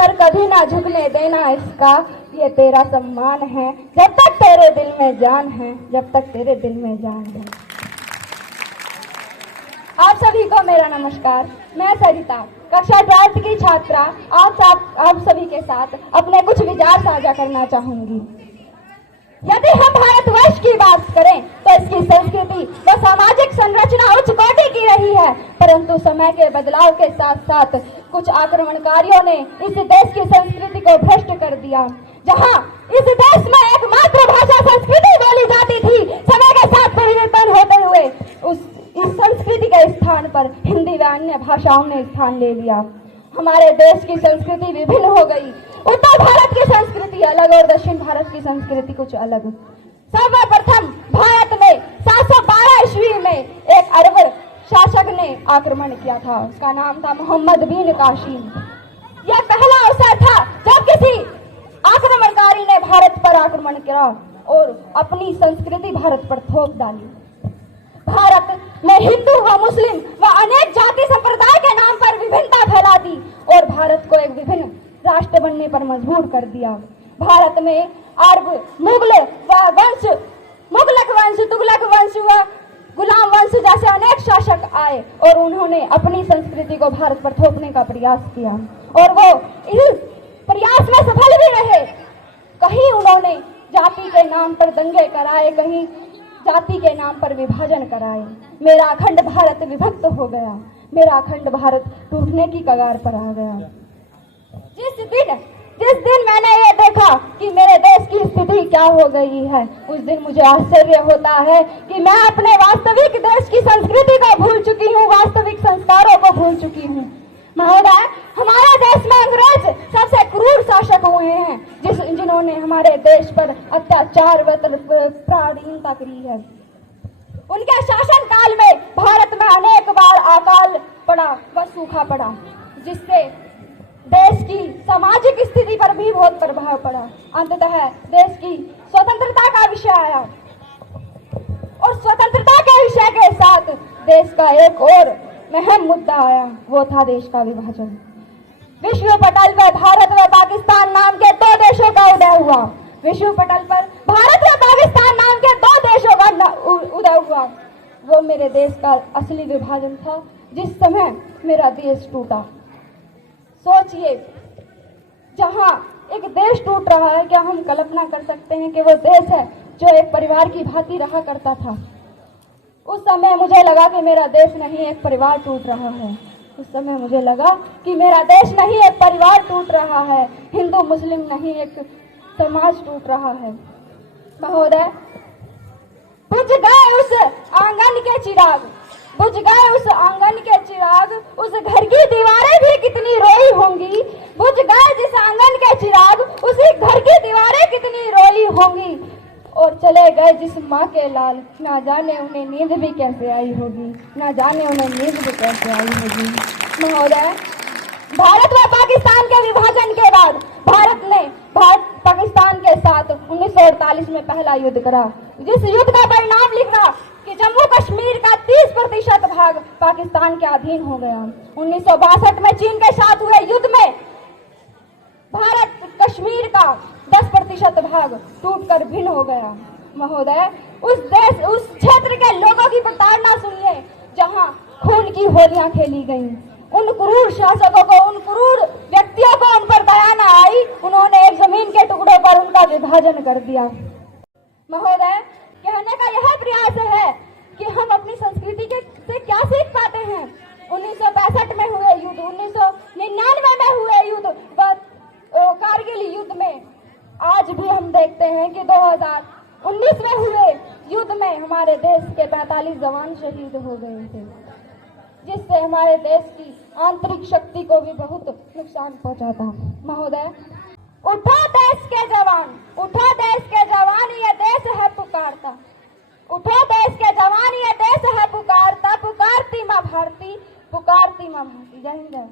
Sir कभी ना झुकने देना इसका, ये तेरा सम्मान है जब तक तेरे दिल में जान है, जब तक तेरे दिल में जान है। आप सभी को मेरा नमस्कार। मैं सरिता, कक्षा 12th की छात्रा, आप सभी के साथ अपने कुछ विचार साझा करना चाहूंगी। यदि हम भारतवर्ष की बात करें तो इसकी संस्कृति व सामाजिक संरचना उच्च कोटि की रही है, परंतु समय के बदलाव के साथ साथ कुछ आक्रमणकारियों ने इस देश की संस्कृति को भ्रष्ट कर दिया। जहां इस देश में एकमात्र भाषा संस्कृति बोली जाती थी, समय के साथ परिवर्तन होते हुए इस संस्कृति के स्थान पर हिंदी व अन्य भाषाओं ने स्थान ले लिया। हमारे देश की संस्कृति विभिन्न हो गई। उत्तर भारत की संस्कृति अलग और दक्षिण भारत की संस्कृति कुछ अलग। सर्वप्रथम भारत में 712 ईस्वी में एक अरब शासक ने आक्रमण किया था। उसका नाम था मोहम्मद बिन कासिम। यह पहला अवसर था जब किसी आक्रमणकारी ने भारत पर आक्रमण किया और अपनी संस्कृति भारत पर थोप डाली। भारत में हिंदू व मुस्लिम व अनेक जाति संप्रदाय के नाम पर विभिन्नता फैला दी और भारत को एक विभिन्न राष्ट्र बनने पर मजबूर कर दिया। भारत में अरब, मुगलक वंश, तुगलक वंश व गुलाम वंश जैसे अनेक शासक आए और उन्होंने अपनी संस्कृति को भारत पर थोपने का प्रयास किया और वो इस प्रयास में सफल भी रहे। कहीं उन्होंने जाति के नाम पर दंगे कराए, कहीं जाति के नाम पर विभाजन कराए। मेरा अखंड भारत विभक्त हो गया, मेरा अखंड भारत टूटने की कगार पर आ गया। जिस दिन मैंने ये देखा कि मेरे देश की स्थिति क्या हो गई है, उस दिन मुझे आश्चर्य होता है कि मैं अपने वास्तविक देश की संस्कृति को भूल चुकी हूँ, वास्तविक संस्कारों को भूल चुकी हूँ। महोदय, हमारे देश में अंग्रेज सबसे क्रूर शासक हुए हैं जिन्होंने हमारे देश पर अत्याचार व प्राणहीनता करी है। उनके शासन काल में भारत में अनेक बार अकाल पड़ा व सूखा पड़ा, जिससे देश की सामाजिक स्थिति पर भी बहुत प्रभाव पड़ा। अंततः देश की स्वतंत्रता का विषय आया और स्वतंत्रता के विषय के साथ देश का एक और अहम मुद्दा आया, वो था देश का विभाजन। विश्व पटल पर भारत व पाकिस्तान नाम के दो देशों का उदय हुआ। विश्व पटल पर भारत व पाकिस्तान नाम के दो देशों का उदय हुआ। वो मेरे देश का असली विभाजन था, जिस समय मेरा देश टूटा। सोचिए, जहां एक देश टूट रहा है, क्या हम कल्पना कर सकते हैं कि वो देश है जो एक परिवार की भांति रहा करता था। उस समय मुझे लगा कि मेरा देश नहीं, एक परिवार टूट रहा है। उस समय मुझे लगा कि मेरा देश नहीं, एक परिवार टूट रहा है, हिंदू मुस्लिम नहीं, एक समाज टूट रहा है। महोदय, बुझ गए उस आंगन के चिराग, बुझ गए उस आंगन के चिराग, उस घर की दीवारें भी कितनी रोई होंगी। बुझ गए जिस आंगन के चिराग, उसी घर की दीवारें कितनी रोई होंगी। और चले गए जिस माँ के लाल, ना जाने उन्हें नींद भी कैसे आई होगी, ना जाने उन्हें नींद भी कैसे आई होगी। महोदय, भारत व पाकिस्तान के विभाजन के बाद भारत ने पाकिस्तान के साथ 1948 में पहला युद्ध करा, जिस युद्ध का परिणाम लिखा कि जम्मू कश्मीर का 30% भाग पाकिस्तान के अधीन हो गया। 1962 में चीन के साथ हुए युद्ध में भारत कश्मीर का 10% भाग टूटकर भिन्न हो गया। महोदय, उस क्षेत्र के लोगों की प्रताड़ना सुनिए, जहां खून की होलियां खेली गईं। उन क्रूर शासकों को, उन क्रूर व्यक्तियों को उन पर दया न आई, उन्होंने एक जमीन के टुकड़ों पर उनका विभाजन कर दिया। महोदय, कहने का यह प्रयास है कि हम अपनी संस्कृति से क्या सीख पाते हैं। 1965 में हुए युद्ध, 1999 में हुए युद्ध, कारगिल युद्ध में आज भी हम देखते हैं कि 2019 में हुए युद्ध में हमारे देश के 45 जवान शहीद हो गए थे, जिससे हमारे देश की आंतरिक शक्ति को भी बहुत नुकसान पहुंचा था। महोदय, उठो देश के जवान, उठो देश के जवान, ये देश है पुकारता। उठो देश के जवान, ये देश है पुकारता, पुकारती माँ भारती, पुकारती माँ भारती। जय हिंद।